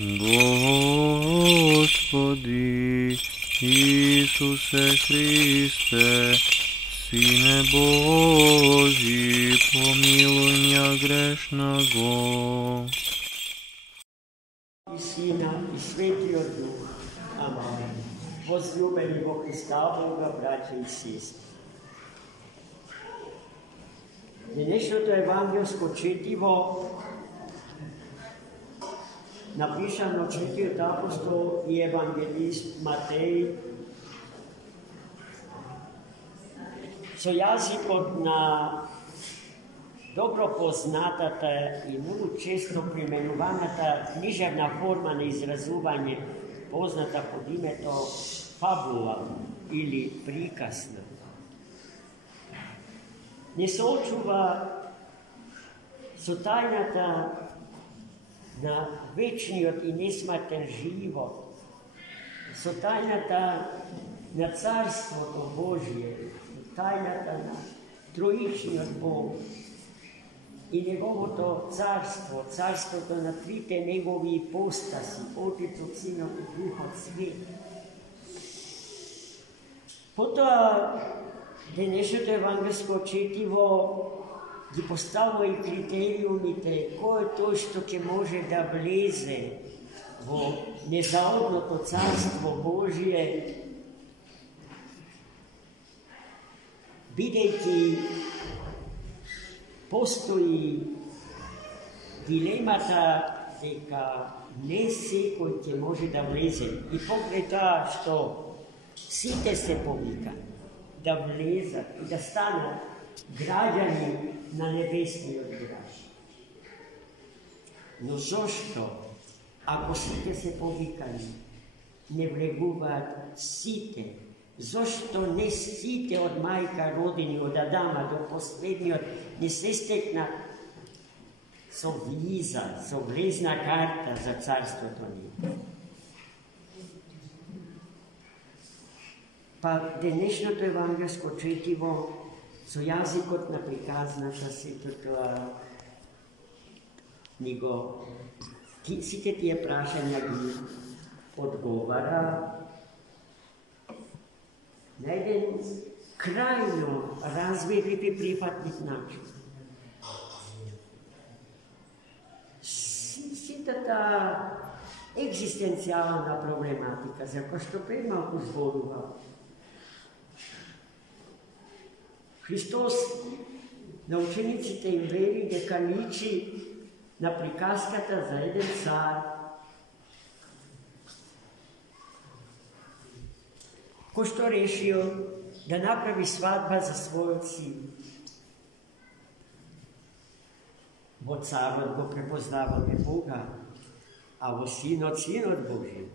Господи Ісусе Христе, Сине Божий, помилуй меня грешного. I Sina i Svetio Duha. Amen. Возлюбені во Христа Бога, браті і сестри. Dnešното evangelsko četivo napišano četio od apostol i evangelist Matej, co jazikot na dobro poznatata i mnogo često primenovanata književna forma na izrazuvanje poznata pod imeto fabula ili prikazna. Ne sočuva so tajnata na večniot i nesmaten život, so tajnata na carstvo to Božje, so tajnata na trojičniot Bog i njegovo to carstvo, carstvo to na trite njegovi ipostasi, Otec, Sinot i Duhot Sveti. Potom dnešното evangelsko četivo gi postavo i kriterijumite ko je to što ke može da vleze vo nezaodnoto carstvo Božje, videjki postoji dilemata deka ne sekoj ke može da vleze i pogleda što site se povika da vlezat i da stanu građani na nebesni odgraž. No zašto, ako site se povikali, ne vleguvat site? Zašto ne site od majka rodini, od Adama do poslednjot, ne se stekna so viza, so vlezna karta za carstvo to nije? Pa dnešното evangelsko četivo so jazikotna prikaznata se toto nego site tije prašanja gi odgovara na jedan krajno razvedljiv i prihvatnik način. Sita ta egzistencijalna problematika, za ko što prema u zboruva. Hristos na učenicite im veri deka liči na prikaskata za jedan car ko što rešio da napravi svadba za svoj sin. Bo car go prepoznaval je Boga, a vo sin od Božji.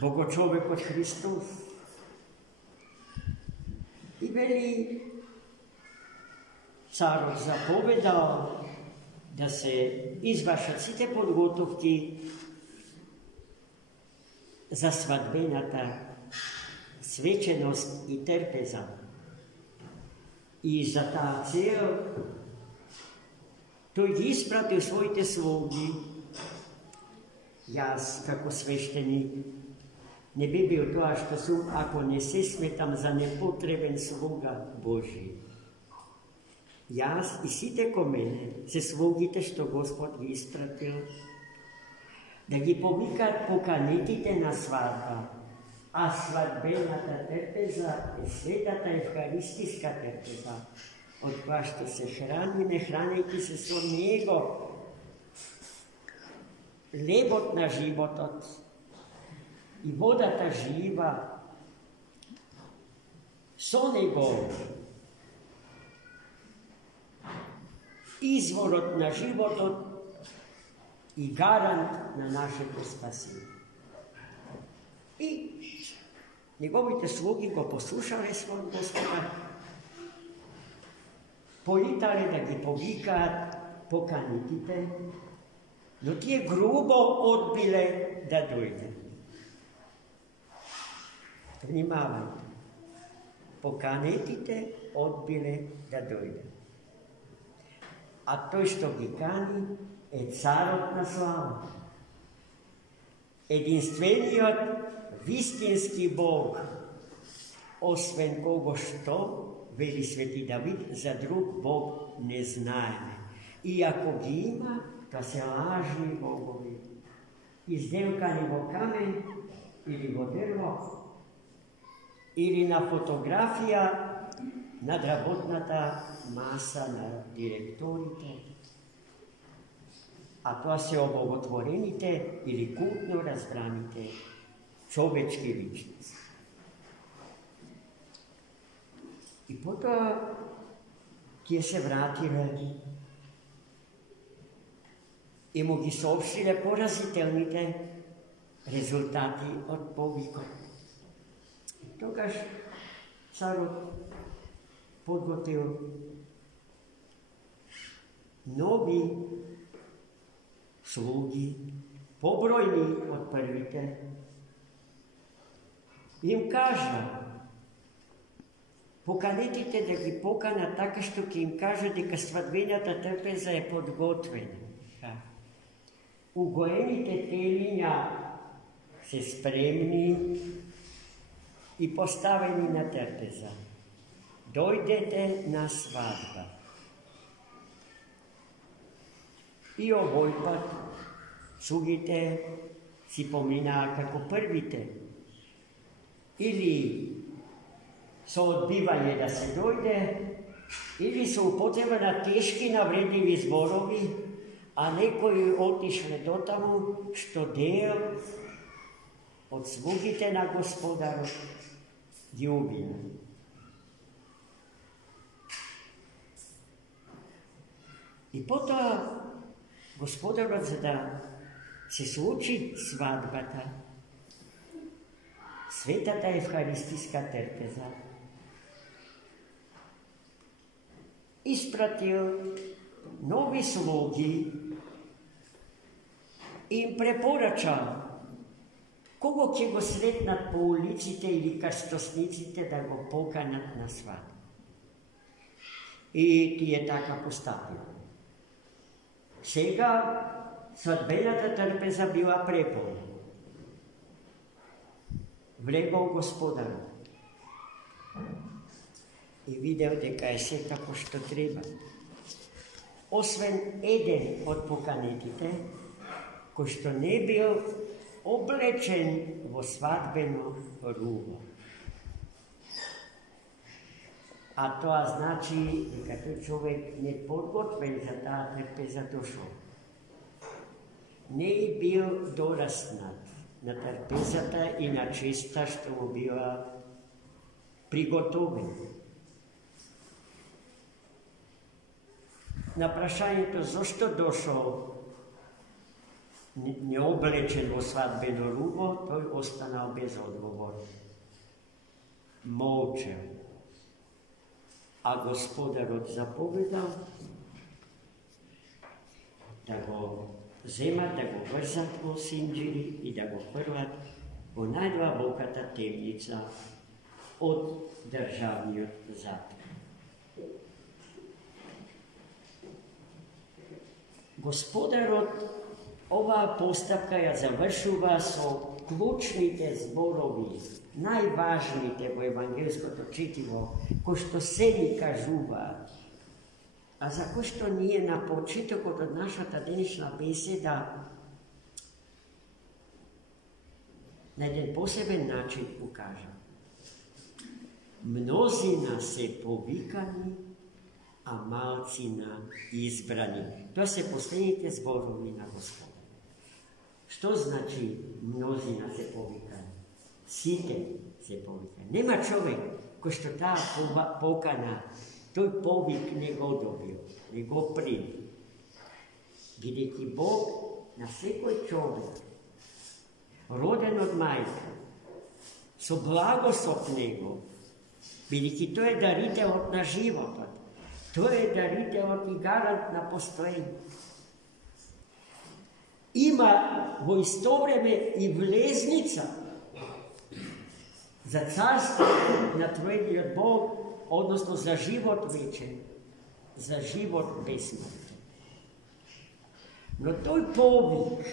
Bogo čovek od Hristos. I veli carov zapovedal da se izvašat site podgotovki za svadbenata svečenost i trpeza. I za ta cel to ispratil svojite slogi. Jaz, kako sveštenik, ne bi bil to, što sam, ako ne se smetam za nepotreben sloga Božji. Jaz i site ko mene se slogite, što Gospod gi ispratil, da gi pokanetite na svadba, a svadbenata trpeza je svetata evharistijska trpeza, od koja što se hrani, ne hranejte se so njego, lebotna životot i vodata živa, so njegov izvorot na životot i garant na naše spasjenje. I njegovite slugi go poslušale svoj Gospoda, politali da gi povikat, pokanitite, no ti je grubo odbile da dojde. Vnimavajte, pokanetite, odbile da dojde. A to što gi kani je carotna slava. Jedinstveniот vistinski Bog, osven kogo što, veli Sveti David, za drug Bog ne znajeme. Iako gi ima, to se lažni bogovi, izdelkani vo kamen ili vo drvo, ili na fotografija nadrabotnata masa na direktorite, a to se obogotvorenite ili kutno razbranite čovečki ličnici. I potom kje se vratile i mu gi soopštile porazitelnite rezultati od povika. Togaž carot podgotil novi slugi, pobrojni od prvite, im kaže, pokanetite da gi pokana tako što ki im kaže дека svadbenjata trpeza je podgotvena. Ugojenite telinja se spremni i postaveni na trpeza. Dojdete na svadba. I obojpat cugite si pomina kako prvite. Ili so odbivanje da se dojde, ili su upotrebana teški navredljivi zborovi, a nekoji otišle do tamo, što del od slugite na gospodaru ljubina. I potom gospodar, za da se sluči svadbata, svetata evharistijska trpeza, ispratil novi slugi im preporačal, kogo će go sretnat po ulicite ili krstosnicite da go pokanat na svadbu. I ti je taka postavila. Сега свадбената трпеза била препълна. Влегол господарът и видел дека е се како што треба. Освен еден од поканетите, кој што не бил облечен во свадбено рубо. А тоа значи дека тој човек не подготвен за таа трпеза дошол. Не е бил дораснат на трпезата и на честа што му била приготовена. На прашањето зошто дошол необлечен во свадбено рубо, тој останал без одговор. Молчел. А господарот заповедал да го земат, да го врзат во синџири и да го фрлат во најдлабоката темница од државниот затвор. Господарот оваа постапка ја завршува со клучните зборови, најважните во евангелското четиво, кои што се ни кажуваат, а за кои што ние на почетокот од нашата денешна беседа на еден посебен начин укажа. Мнозина се повикани, а малцина избрани. Тоа се последните зборови на Господа. Што значи мнозина се повикани? Сите се повикани. Нема човек кој што таа покана, тој повик не го добил, не го прими. Бидејќи Бог на секој човек, роден од мајка, со благослов него, бидејќи тој е дарителот на животот, тој е дарителот и гарант на постоење. Има во исто време и влезница за царство на троедниот Бог, односно за живот вечен, за живот безсмртен. Но тој повик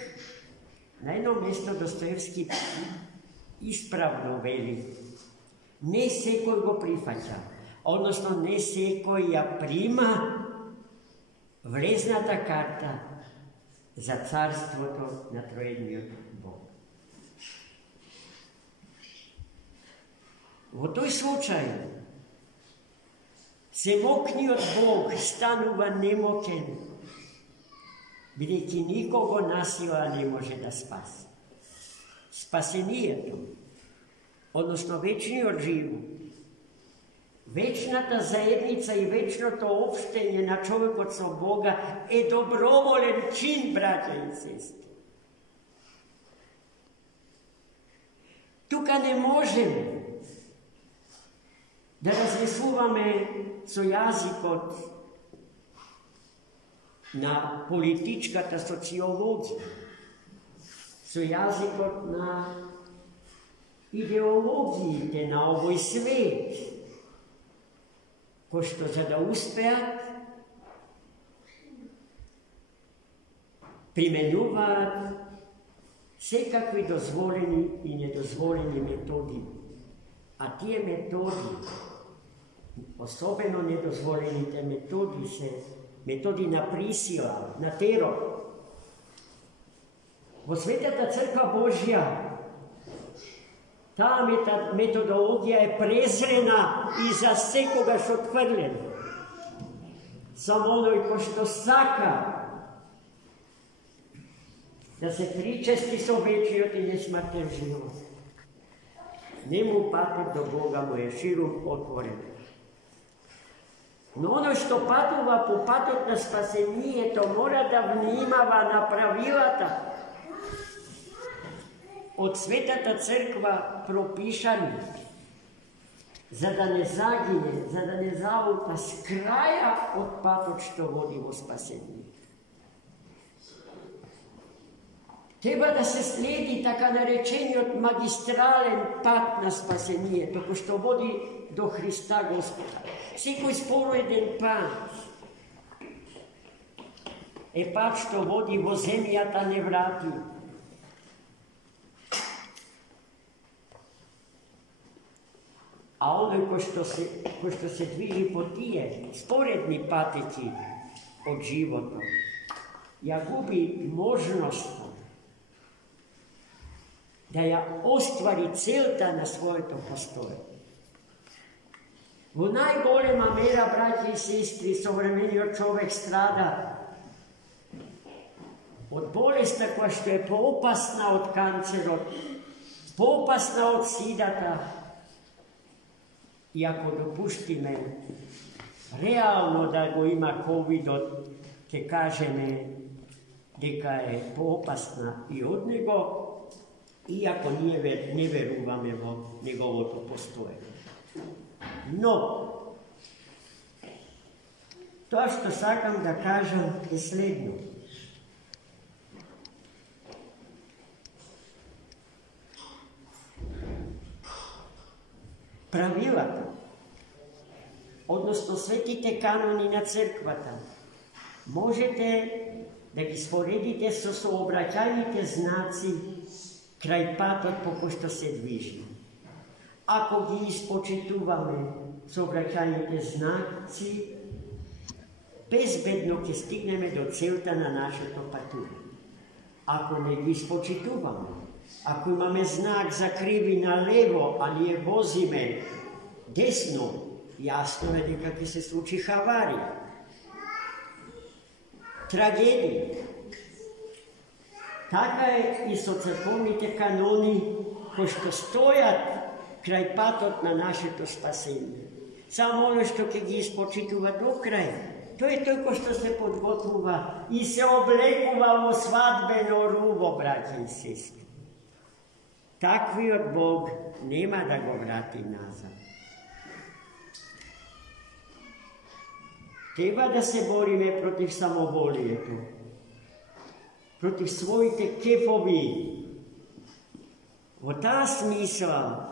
Na jednom mjestu Dostojevski ispravno veli, ne se koji go prihvaća, odnosno ne se koji ja prima, vleznata karta za carstvo to na trojedni od Boga. U toj slučaju se mokni od Bog stanuva nemoken, vidjeti nikogo nasila ne može da spasi. Spasenijetom, odnosno večni od živu, večna ta zajednica i večno to opštenje na čovjekocom Boga je dobrovoljen čin, braća i sestre. Tuka ne možemo da razmisluvame so jazikot na političkata sociologija, so jazikot na ideologiji, te na ovoj svet, ko što za da uspea primenjuvat всекакви dozvoljeni i nedozvoljeni metodi. A tije metodi, особено nedozvoljeните metodi, se metodi na prisila, na teror. Vo Svetата Crkva Božja ta metodologija je prezrena i za sekoga što odkvrljena. Samo onoj ko što saka da se pričesti so veći od i nesmrten život. Njemu patot do Boga mu je širom otvoren. No ono što patova po patot na spasenije, to mora da vnimava na pravilata od Svetata Crkva propišani, za da ne zagine, za da ne zaluta s kraja od patot što vodi u spasenije. Treba da se slijedi taka narečenje od magistralen pat na spasenije, toko što vodi do Hrista Gospoda. Sikoj sporojeden pat. Pat što vodi vo zemlja ta ne vrati. A onoj ko što se dviži po tije, sporedni pateti od života, ja gubi možnost da ja ostvari celta na svoje to postoje. V najgolema mera, braći i sestri, sovremenio čovek strada od bolesta koja što je poopasna od kancera, poopasna od sidata. I ako dopušti me realno da go ima COVID, ke kaže me deka je poopasna i od njega, iako ne veruvam njegovo to postoje. No, to što sakam da kažem je sledno. Pravilata, odnosno svetite kanoni na crkvata, možete da gi sporedite со сообраќајните знаци крај патот по кој што се движи. Ако ги испочитуваме сообраќајните знаци, безбедно ќе стигнеме до целта на нашето патување. Ако не ги испочитуваме, ако имаме знак за кривина лево, а ние возиме десно, јасно е дека ќе се случи хаварија, трагедија. Така е и со црковните канони кои што стојат крај патот на нашето спасение. Само оно што ќе ги испочитува до крај, тој е тој кој што се подготвува и се облекува во свадбено рубо, браќа и сестри. Таквиот Бог нема да го врати назад. Треба да се бориме против самоволието, против своите кефови. Во таа смисла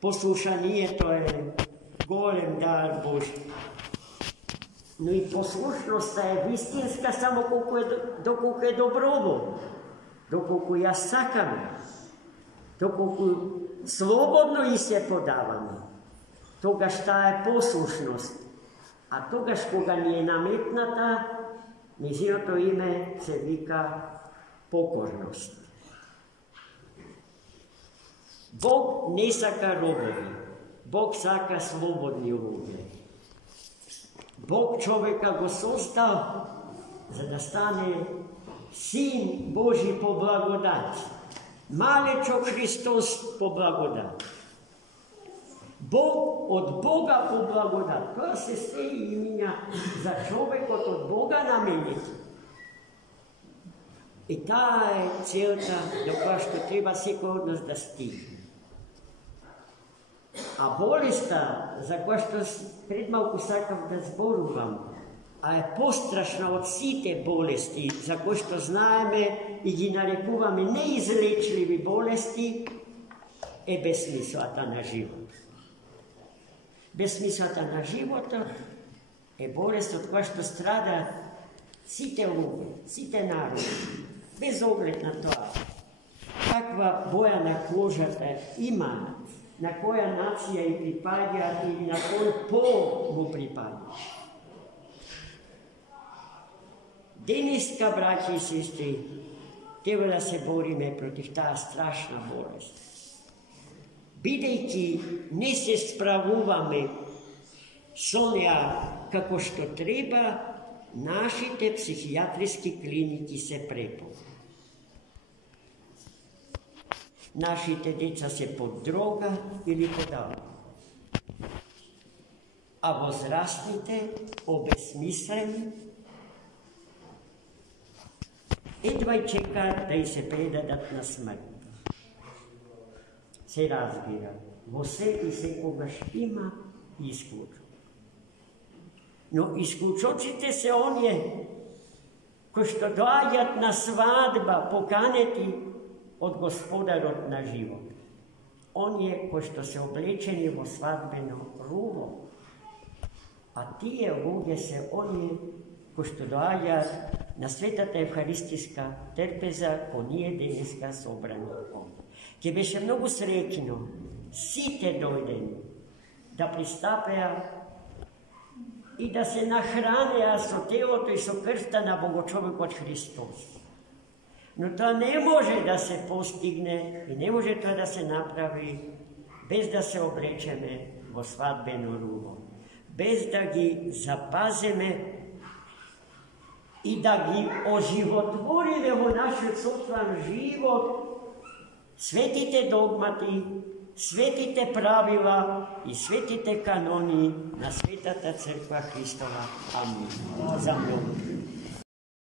послушанието е голем дар Божи. Но и послушноста е вистинска само доколку е доброволна. dokолку ја сакаме, доколку слободно и се подаваме, тогаш таа е послушност. А тогаш кога ни е наметната, низиното име се вика покорност. Бог не сака робови, Бог сака слободни луѓе. Бог човека го создал за да стане Син Божи по благодат. Малечок Христос по благодат. Бог од Бога по благодат. Тоа се имиња за човекот од Бога наменети. И таа е целта до која што треба секој од нас да стигне. А болеста, за која што пред малку сакав да зборувам, а е пострашна од сите болести, за кои што знаеме и ги нарекуваме неизлечливи болести, е безсмислата на живот. Безсмислата на животот е болест од која што страда сите луѓе, сите народи, без оглед на тоа каква боја на кожата има, на која нација и припаѓа или на кој пол му припаѓа. Денеска, браќи и сестри, треба да се бориме против таа страшна болест. Бидејќи не се справуваме со неа како што треба, нашите психијатриски клиники се преполни. Нашите деца се под дрога или под алкохол. А возрастните, обезмислени, едва и чекаат да и се предадат на смрт. Се разбира, во се и секогаш има исклучок. Но исклучоците се оние кои што доаѓат на свадба поканети од Господарот на живот. Оние кои што се облечени во свадбено руво. А тие луѓе се оние кои што доаѓаат на светата евхаристиска трпеза, кој ние денеска собрани овде. Ке беше многу среќно сите дојдени да пристапеа и да се нахранеа со телото и со крвта на Богочовекот Христос. Но тоа не може да се постигне и не може тоа да се направи без да се облечеме во свадбено руво, без да ги запаземе и да ги оживотвориме во нашиот собствен живот светите догмати, светите правила и светите канони на Светата Црква Христова. Амин. За многу.